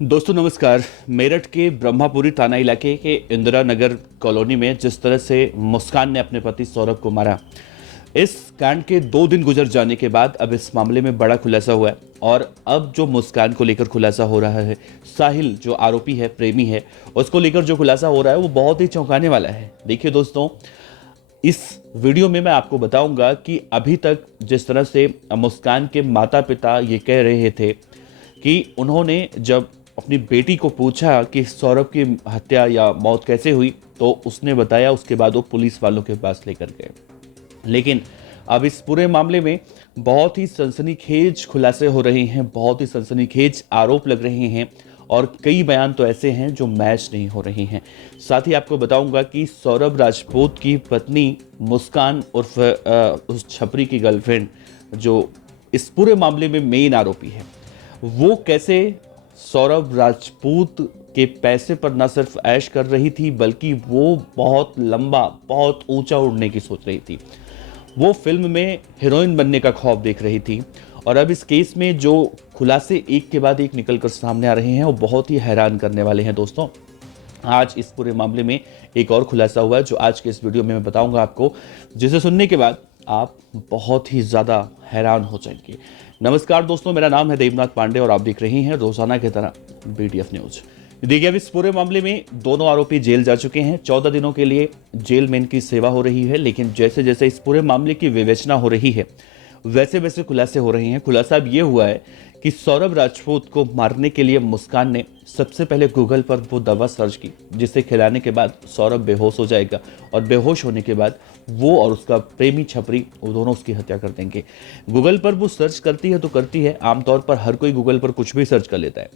दोस्तों नमस्कार। मेरठ के ब्रह्मापुरी थाना इलाके के इंदिरा नगर कॉलोनी में जिस तरह से मुस्कान ने अपने पति सौरभ को मारा, इस कांड के 2 दिन गुजर जाने के बाद अब इस मामले में बड़ा खुलासा हुआ है। और अब जो मुस्कान को लेकर खुलासा हो रहा है, साहिल जो आरोपी है, प्रेमी है, उसको लेकर जो खुलासा हो रहा है वो बहुत ही चौंकाने वाला है। देखिए दोस्तों, इस वीडियो में मैं आपको बताऊंगा कि अभी तक जिस तरह से मुस्कान के माता पिता ये कह रहे थे कि उन्होंने जब अपनी बेटी को पूछा कि सौरभ की हत्या या मौत कैसे हुई, तो उसने बताया। उसके बाद वो पुलिस वालों के पास लेकर गए। लेकिन अब इस पूरे मामले में बहुत ही सनसनीखेज खुलासे हो रहे हैं, बहुत ही सनसनीखेज आरोप लग रहे हैं और कई बयान तो ऐसे हैं जो मैच नहीं हो रहे हैं। साथ ही आपको बताऊंगा कि सौरभ राजपूत की पत्नी मुस्कान उर्फ उस छपरी की गर्लफ्रेंड जो इस पूरे मामले में मेन आरोपी है, वो कैसे सौरभ राजपूत के पैसे पर न सिर्फ ऐश कर रही थी बल्कि वो बहुत लंबा, बहुत ऊंचा उड़ने की सोच रही थी। वो फिल्म में हीरोइन बनने का ख्वाब देख रही थी। और अब इस केस में जो खुलासे एक के बाद एक निकलकर सामने आ रहे हैं वो बहुत ही हैरान करने वाले हैं। दोस्तों, आज इस पूरे मामले में एक और खुलासा हुआ है जो आज के इस वीडियो में मैं बताऊंगा आपको, जिसे सुनने के बाद आप बहुत ही ज़्यादा हैरान हो जाएंगे। नमस्कार दोस्तों, मेरा नाम है देवनाथ पांडे और आप देख रहे हैं रोजाना की तरह BTF न्यूज। देखिए, अब इस पूरे मामले में दोनों आरोपी जेल जा चुके हैं। 14 दिनों के लिए जेल में इनकी सेवा हो रही है। लेकिन जैसे जैसे इस पूरे मामले की विवेचना हो रही है, वैसे वैसे खुलासे हो रहे हैं। खुलासा अब ये हुआ है कि सौरभ राजपूत को मारने के लिए मुस्कान ने सबसे पहले गूगल पर वो दवा सर्च की जिसे खिलाने के बाद सौरभ बेहोश हो जाएगा और बेहोश होने के बाद वो और उसका प्रेमी छपरी वो दोनों उसकी हत्या कर देंगे। गूगल पर वो सर्च करती है तो करती है, आमतौर पर हर कोई गूगल पर कुछ भी सर्च कर लेता है।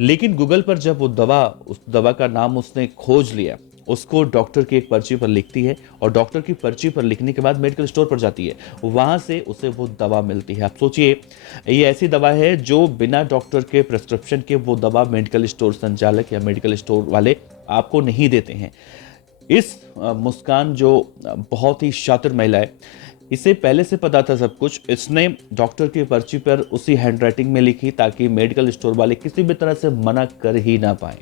लेकिन गूगल पर जब वो दवा, उस दवा का नाम उसने खोज लिया, उसको डॉक्टर की एक पर्ची पर लिखती है और डॉक्टर की पर्ची पर लिखने के बाद मेडिकल स्टोर पर जाती है, वहाँ से उसे वो दवा मिलती है। आप सोचिए, ये ऐसी दवा है जो बिना डॉक्टर के प्रिस्क्रिप्शन के वो दवा मेडिकल स्टोर संचालक या मेडिकल स्टोर वाले आपको नहीं देते हैं। इस मुस्कान जो बहुत ही शातिर महिला है, इसे पहले से पता था सब कुछ। इसने डॉक्टर की पर्ची पर उसी हैंडराइटिंग में लिखी ताकि मेडिकल स्टोर वाले किसी भी तरह से मना कर ही ना पाए।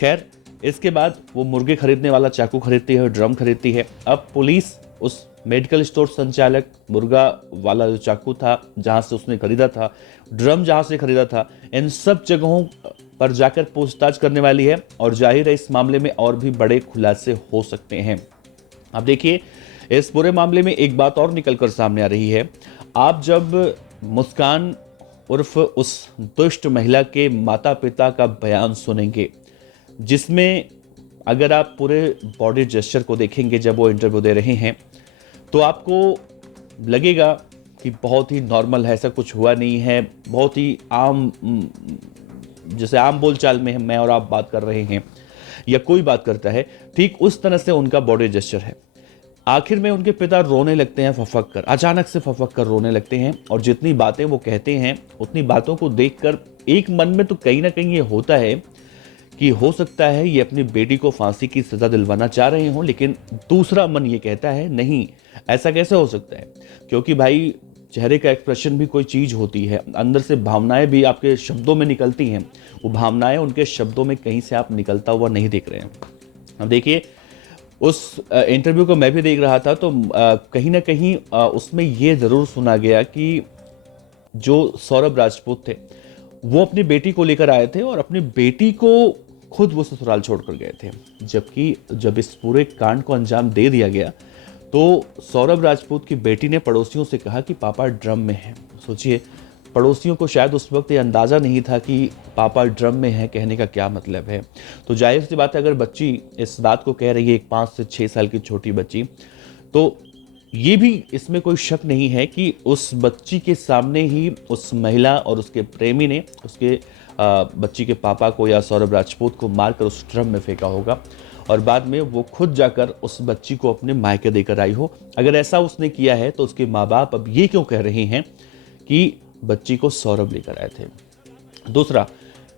खैर, इसके बाद वो मुर्गे खरीदने वाला चाकू खरीदती है, ड्रम खरीदती है। अब पुलिस उस मेडिकल स्टोर संचालक, मुर्गा वाला जो चाकू था जहां से उसने खरीदा था, ड्रम जहां से खरीदा था, इन सब जगहों पर जाकर पूछताछ करने वाली है। और जाहिर है इस मामले में और भी बड़े खुलासे हो सकते हैं। अब देखिए, इस पूरे मामले में एक बात और निकल कर सामने आ रही है। आप जब मुस्कान उर्फ उस दुष्ट महिला के माता पिता का बयान सुनेंगे, जिसमें अगर आप पूरे बॉडी जेस्चर को देखेंगे जब वो इंटरव्यू दे रहे हैं, तो आपको लगेगा कि बहुत ही नॉर्मल है, ऐसा कुछ हुआ नहीं है, बहुत ही आम, जैसे आम बोलचाल में मैं और आप बात कर रहे हैं या कोई बात करता है, ठीक उस तरह से उनका बॉडी जेस्चर है। आखिर में उनके पिता रोने लगते हैं, फफक कर, अचानक से फफक कर रोने लगते हैं। और जितनी बातें वो कहते हैं, उतनी बातों को देखकर एक मन में तो कहीं ना कहीं ये होता है कि हो सकता है ये अपनी बेटी को फांसी की सजा दिलवाना चाह रहे हों। लेकिन दूसरा मन ये कहता है नहीं, ऐसा कैसे हो सकता है, क्योंकि भाई चेहरे का एक्सप्रेशन भी कोई चीज होती है, अंदर से भावनाएं भी आपके शब्दों में निकलती हैं। वो भावनाएं उनके शब्दों में कहीं से आप निकलता हुआ नहीं देख रहे हैं। अब देखिए, उस इंटरव्यू को मैं भी देख रहा था तो कहीं ना कहीं उसमें ये जरूर सुना गया कि जो सौरभ राजपूत थे वो अपनी बेटी को लेकर आए थे और अपनी बेटी को खुद वो ससुराल छोड़कर गए थे। जबकि जब इस पूरे कांड को अंजाम दे दिया गया तो सौरभ राजपूत की बेटी ने पड़ोसियों से कहा कि पापा ड्रम में है। सोचिए, पड़ोसियों को शायद उस वक्त ये अंदाज़ा नहीं था कि पापा ड्रम में है कहने का क्या मतलब है। तो जाहिर सी बात है, अगर बच्ची इस बात को कह रही है, एक 5 से 6 साल की छोटी बच्ची, तो ये भी इसमें कोई शक नहीं है कि उस बच्ची के सामने ही उस महिला और उसके प्रेमी ने उसके बच्ची के पापा को या सौरभ राजपूत को मारकर उस ड्रम में फेंका होगा और बाद में वो खुद जाकर उस बच्ची को अपने मायके देकर आई हो। अगर ऐसा उसने किया है तो उसके माँ बाप अब ये क्यों कह रहे हैं कि बच्ची को सौरभ लेकर आए थे। दूसरा,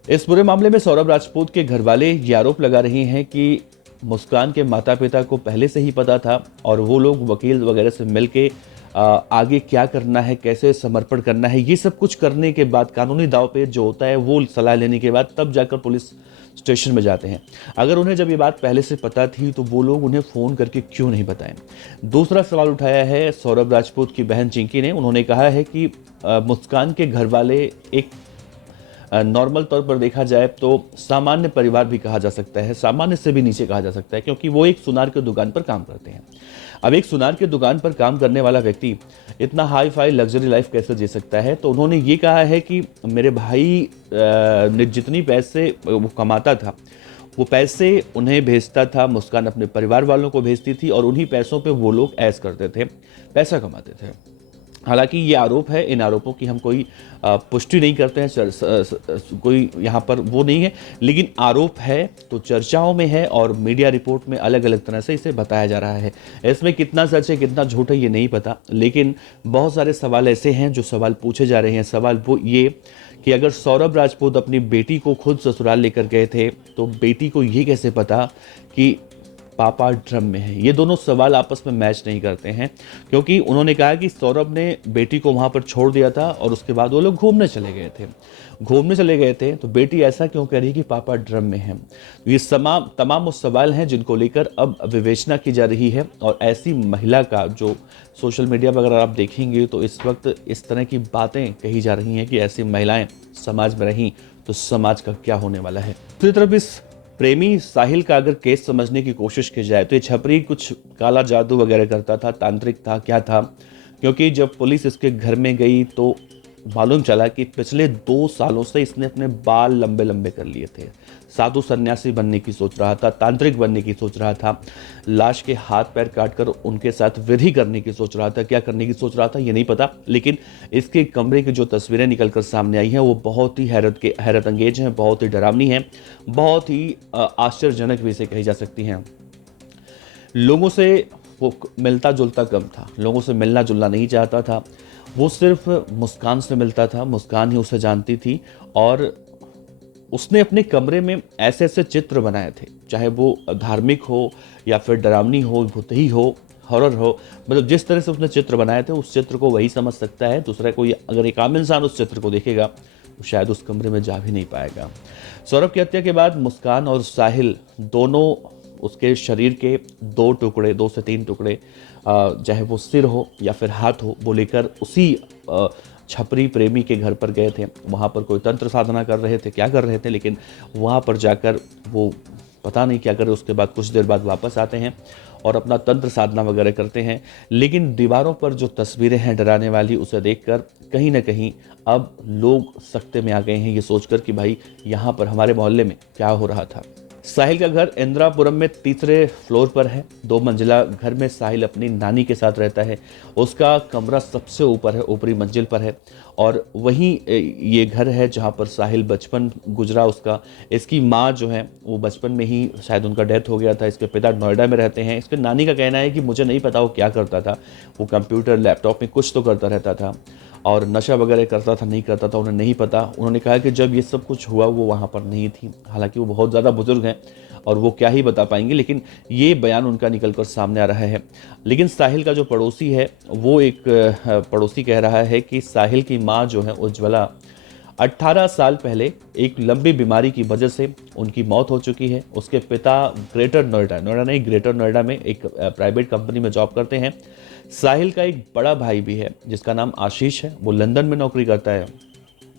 इस पूरे मामले में सौरभ राजपूत के घर वाले ये आरोप लगा रहे हैं कि मुस्कान के माता पिता को पहले से ही पता था और वो लोग वकील वगैरह से मिलके आगे क्या करना है, कैसे समर्पण करना है, ये सब कुछ करने के बाद कानूनी दाव पेच जो होता है वो सलाह लेने के बाद तब जाकर पुलिस स्टेशन में जाते हैं। अगर उन्हें जब ये बात पहले से पता थी तो वो लोग उन्हें फ़ोन करके क्यों नहीं बताएं। दूसरा सवाल उठाया है सौरभ राजपूत की बहन चिंकी ने। उन्होंने कहा है कि मुस्कान के घर वाले एक नॉर्मल तौर पर देखा जाए तो सामान्य परिवार भी कहा जा सकता है, सामान्य से भी नीचे कहा जा सकता है, क्योंकि वो एक सुनार की दुकान पर काम करते हैं। अब एक सुनार की दुकान पर काम करने वाला व्यक्ति इतना हाई फाई लग्जरी लाइफ कैसे जी सकता है। तो उन्होंने ये कहा है कि मेरे भाई ने जितनी पैसे वो कमाता था वो पैसे उन्हें भेजता था, मुस्कान अपने परिवार वालों को भेजती थी और उन्हीं पैसों पे वो लोग ऐश करते थे, पैसा कमाते थे। हालांकि ये आरोप है, इन आरोपों की हम कोई पुष्टि नहीं करते हैं, कोई यहाँ पर वो नहीं है, लेकिन आरोप है तो चर्चाओं में है और मीडिया रिपोर्ट में अलग अलग तरह से इसे बताया जा रहा है। इसमें कितना सच है कितना झूठ है ये नहीं पता, लेकिन बहुत सारे सवाल ऐसे हैं जो सवाल पूछे जा रहे हैं। सवाल वो ये कि अगर सौरभ राजपूत अपनी बेटी को खुद ससुराल लेकर गए थे तो बेटी को ये कैसे पता कि पापा ड्रम में है। ये दोनों सवाल आपस में मैच नहीं करते हैं, क्योंकि उन्होंने कहा कि सौरभ ने बेटी को वहां पर छोड़ दिया था और उसके बाद वो लोग घूमने चले गए थे तो बेटी ऐसा क्यों कह रही कि पापा ड्रम में है। ये तमाम वो सवाल हैं जिनको लेकर अब विवेचना की जा रही है। और ऐसी महिला का जो सोशल मीडिया पर अगर आप देखेंगे तो इस वक्त इस तरह की बातें कही जा रही हैं कि ऐसी महिलाएं समाज में रहीं तो समाज का क्या होने वाला है। दूसरी तरफ इस प्रेमी साहिल का अगर केस समझने की कोशिश की जाए तो ये छपरी कुछ काला जादू वगैरह करता था, तांत्रिक था, क्या था, क्योंकि जब पुलिस इसके घर में गई तो मालूम चला कि पिछले 2 सालों से इसने अपने बाल लंबे लंबे कर लिए थे। साधु सन्यासी बनने की सोच रहा था, तांत्रिक बनने की सोच रहा था, लाश के हाथ पैर काटकर उनके साथ विधि करने की सोच रहा था। क्या करने की सोच रहा था ये नहीं पता, लेकिन इसके कमरे की जो तस्वीरें निकलकर सामने आई हैं वो बहुत ही हैरत अंगेज हैं, बहुत ही डरावनी हैं, बहुत ही आश्चर्यजनक भी इसे कही जा सकती हैं। लोगों से वो मिलता जुलता कम था, लोगों से मिलना जुलना नहीं चाहता था, वो सिर्फ मुस्कान से मिलता था, मुस्कान ही उसे जानती थी। और उसने अपने कमरे में ऐसे ऐसे चित्र बनाए थे, चाहे वो धार्मिक हो या फिर डरावनी हो, भूतही हो, हॉरर हो, मतलब जिस तरह से उसने चित्र बनाए थे उस चित्र को वही समझ सकता है। दूसरा कोई अगर एक आम इंसान उस चित्र को देखेगा तो शायद उस कमरे में जा भी नहीं पाएगा। सौरभ की हत्या के बाद मुस्कान और साहिल दोनों उसके शरीर के 2 से 3 टुकड़े, चाहे वो सिर हो या फिर हाथ हो, वो लेकर उसी छपरी प्रेमी के घर पर गए थे। वहाँ पर कोई तंत्र साधना कर रहे थे, क्या कर रहे थे, लेकिन वहाँ पर जाकर वो पता नहीं क्या करे। उसके बाद कुछ देर बाद वापस आते हैं और अपना तंत्र साधना वगैरह करते हैं। लेकिन दीवारों पर जो तस्वीरें हैं डराने वाली, उसे देखकर कहीं ना कहीं अब लोग सकते में आ गए हैं, ये सोचकर कि भाई यहाँ पर हमारे मोहल्ले में क्या हो रहा था। साहिल का घर इंदिरापुरम में 3रे फ्लोर पर है। 2 मंजिला घर में साहिल अपनी नानी के साथ रहता है। उसका कमरा सबसे ऊपर है, ऊपरी मंजिल पर है। और वहीं ये घर है जहाँ पर साहिल बचपन गुजरा उसका। इसकी माँ जो है वो बचपन में ही शायद उनका डेथ हो गया था। इसके पिता नोएडा में रहते हैं। इसके नानी का कहना है कि मुझे नहीं पता वो क्या करता था, वो कंप्यूटर लैपटॉप में कुछ तो करता रहता था और नशा वगैरह करता था, नहीं करता था, उन्हें नहीं पता। उन्होंने कहा कि जब ये सब कुछ हुआ वो वहाँ पर नहीं थी। हालांकि वो बहुत ज़्यादा बुजुर्ग हैं और वो क्या ही बता पाएंगे, लेकिन ये बयान उनका निकल कर सामने आ रहा है। लेकिन साहिल का जो पड़ोसी है वो एक पड़ोसी कह रहा है कि साहिल की माँ जो है उज्ज्वला 18 साल पहले एक लंबी बीमारी की वजह से उनकी मौत हो चुकी है। उसके पिता ग्रेटर नोएडा नहीं, ग्रेटर नोएडा में एक प्राइवेट कंपनी में जॉब करते हैं। साहिल का एक बड़ा भाई भी है जिसका नाम आशीष है, वो लंदन में नौकरी करता है।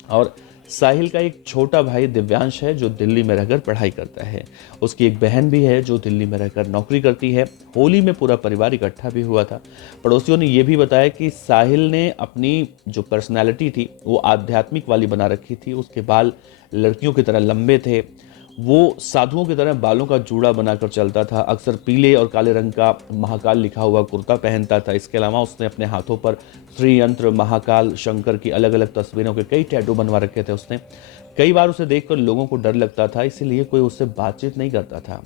और साहिल का एक छोटा भाई दिव्यांश है जो दिल्ली में रहकर पढ़ाई करता है। उसकी एक बहन भी है जो दिल्ली में रहकर नौकरी करती है। होली में पूरा परिवार इकट्ठा भी हुआ था। पड़ोसियों ने यह भी बताया कि साहिल ने अपनी जो पर्सनैलिटी थी वो आध्यात्मिक वाली बना रखी थी। उसके बाल लड़कियों की तरह लंबे थे। वो साधुओं की तरह बालों का जूड़ा बनाकर चलता था। अक्सर पीले और काले रंग का महाकाल लिखा हुआ कुर्ता पहनता था। इसके अलावा उसने अपने हाथों पर श्री यंत्र, महाकाल, शंकर की अलग अलग तस्वीरों के कई टैटू बनवा रखे थे उसने। कई बार उसे देखकर लोगों को डर लगता था, इसीलिए कोई उससे बातचीत नहीं करता था।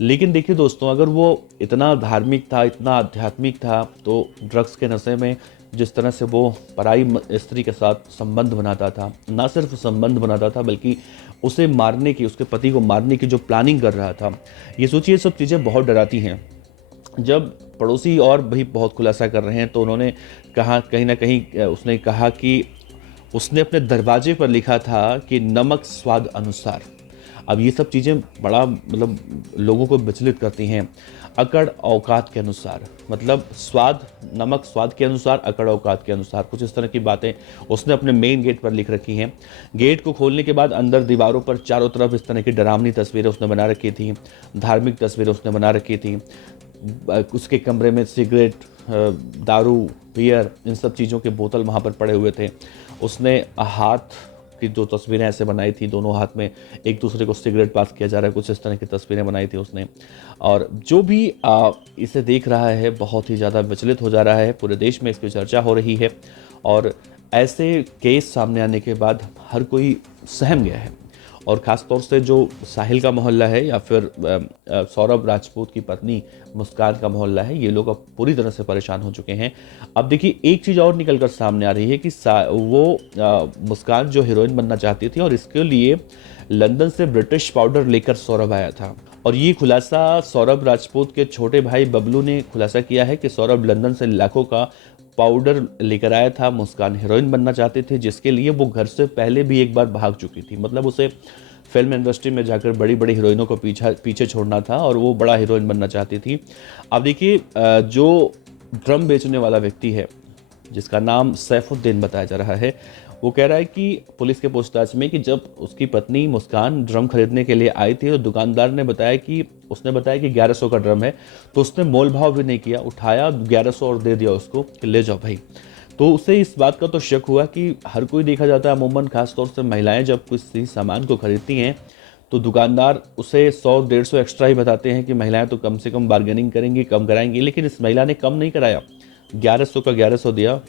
लेकिन देखिए दोस्तों, अगर वो इतना धार्मिक था, इतना आध्यात्मिक था, तो ड्रग्स के नशे में जिस तरह से वो पराई स्त्री के साथ संबंध बनाता था, ना सिर्फ संबंध बनाता था बल्कि उसे मारने की, उसके पति को मारने की जो प्लानिंग कर रहा था, ये सोचिए, सब चीज़ें बहुत डराती हैं। जब पड़ोसी और भी बहुत खुलासा कर रहे हैं तो उन्होंने कहा, कहीं ना कहीं उसने कहा कि उसने अपने दरवाजे पर लिखा था कि नमक स्वाद अनुसार। अब ये सब चीज़ें बड़ा मतलब लोगों को विचलित करती हैं। अकड़ औकात के अनुसार, मतलब स्वाद, नमक स्वाद के अनुसार, अकड़ औकात के अनुसार, कुछ इस तरह की बातें उसने अपने मेन गेट पर लिख रखी हैं। गेट को खोलने के बाद अंदर दीवारों पर चारों तरफ इस तरह की डरावनी तस्वीरें उसने बना रखी थी, धार्मिक तस्वीरें उसने बना रखी थी। उसके कमरे में सिगरेट, दारू, बियर, इन सब चीज़ों के बोतल वहाँ पर पड़े हुए थे। उसने हाथ की जो तस्वीरें ऐसे बनाई थी, दोनों हाथ में एक दूसरे को सिगरेट पास किया जा रहा है, कुछ इस तरह की तस्वीरें बनाई थी उसने। और जो भी इसे देख रहा है बहुत ही ज़्यादा विचलित हो जा रहा है, पूरे देश में इसकी चर्चा हो रही है और ऐसे केस सामने आने के बाद हर कोई सहम गया है। और ख़ास तौर से जो साहिल का मोहल्ला है या फिर सौरभ राजपूत की पत्नी मुस्कान का मोहल्ला है, ये लोग अब पूरी तरह से परेशान हो चुके हैं। अब देखिए एक चीज़ और निकल कर सामने आ रही है कि मुस्कान जो हीरोइन बनना चाहती थी और इसके लिए लंदन से ब्रिटिश पाउडर लेकर सौरभ आया था। और ये खुलासा सौरभ राजपूत के छोटे भाई बबलू ने खुलासा किया है कि सौरभ लंदन से लाखों का पाउडर लेकर आया था। मुस्कान हीरोइन बनना चाहते थे, जिसके लिए वो घर से पहले भी एक बार भाग चुकी थी। मतलब उसे फिल्म इंडस्ट्री में जाकर बड़ी बड़ी हीरोइनों को पीछे छोड़ना था और वो बड़ा हीरोइन बनना चाहती थी। अब देखिए जो ड्रम बेचने वाला व्यक्ति है, जिसका नाम सैफुद्दीन बताया जा रहा है, वो कह रहा है कि पुलिस के पूछताछ में कि जब उसकी पत्नी मुस्कान ड्रम खरीदने के लिए आई थी तो दुकानदार ने बताया कि 1100 का ड्रम है, तो उसने मोल भाव भी नहीं किया, उठाया 1100 और दे दिया उसको कि ले जाओ भाई। तो उसे इस बात का तो शक हुआ कि हर कोई देखा जाता है अमूमन, खासतौर से महिलाएं जब किसी सामान को खरीदती हैं तो दुकानदार उसे 100-150 एक्स्ट्रा ही बताते हैं कि महिलाएं तो कम से कम बार्गेनिंग करेंगी, कम कराएंगी, लेकिन इस महिला ने कम नहीं कराया, 1100 का 1100 दिया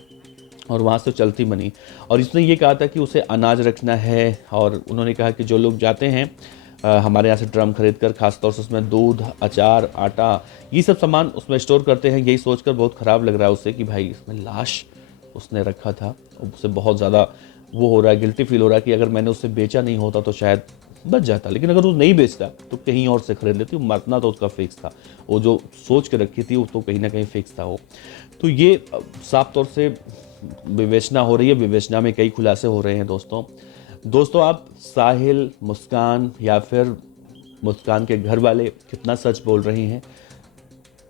और वहाँ से चलती बनी। और इसने ये कहा था कि उसे अनाज रखना है और उन्होंने कहा कि जो लोग जाते हैं हमारे यहाँ से ड्रम खरीद कर, खासतौर से उसमें दूध, अचार, आटा, ये सब सामान उसमें स्टोर करते हैं। यही सोचकर बहुत ख़राब लग रहा है उसे कि भाई इसमें लाश उसने रखा था। उसे बहुत ज़्यादा वो हो रहा है, गिल्टी फील हो रहा है कि अगर मैंने उसे बेचा नहीं होता तो शायद बच जाता, लेकिन अगर वो नहीं बेचता तो कहीं और से खरीद लेती। मरना तो उसका फिक्स था, वो जो सोच के रखी थी वो तो कहीं ना कहीं फिक्स था वो। तो ये साफ तौर से विवेचना हो रही है, विवेचना में कई खुलासे हो रहे हैं दोस्तों आप साहिल, मुस्कान या फिर मुस्कान के घर वाले कितना सच बोल रहे हैं?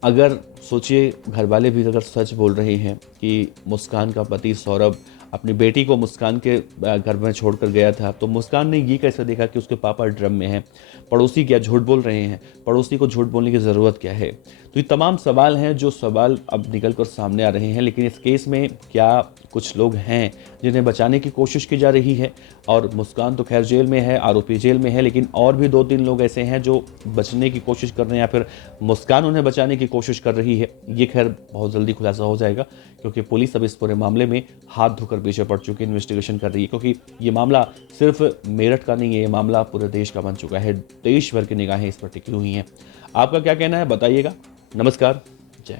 अगर सोचिए, घर वाले भी अगर सच बोल रहे हैं कि मुस्कान का पति सौरभ अपनी बेटी को मुस्कान के घर में छोड़कर गया था, तो मुस्कान ने ये कैसे देखा कि उसके पापा ड्रम में हैं? पड़ोसी क्या झूठ बोल रहे हैं? पड़ोसी को झूठ बोलने की ज़रूरत क्या है? तो ये तमाम सवाल हैं जो सवाल अब निकल कर सामने आ रहे हैं। लेकिन इस केस में क्या कुछ लोग हैं जिन्हें बचाने की कोशिश की जा रही है? और मुस्कान तो खैर जेल में है, आरोपी जेल में है, लेकिन और भी 2-3 लोग ऐसे हैं जो बचने की कोशिश कर रहे हैं या फिर मुस्कान उन्हें बचाने की कोशिश कर रही है। ये खैर बहुत जल्दी खुलासा हो जाएगा, क्योंकि पुलिस अब इस पूरे मामले में हाथ धोकर पीछे पड़ चुकी है, इन्वेस्टिगेशन कर रही है। क्योंकि ये मामला सिर्फ मेरठ का नहीं है, ये मामला पूरे देश का बन चुका है। देश भर की निगाहें इस पर टिकी हुई हैं। आपका क्या कहना है बताइएगा। नमस्कार, जय।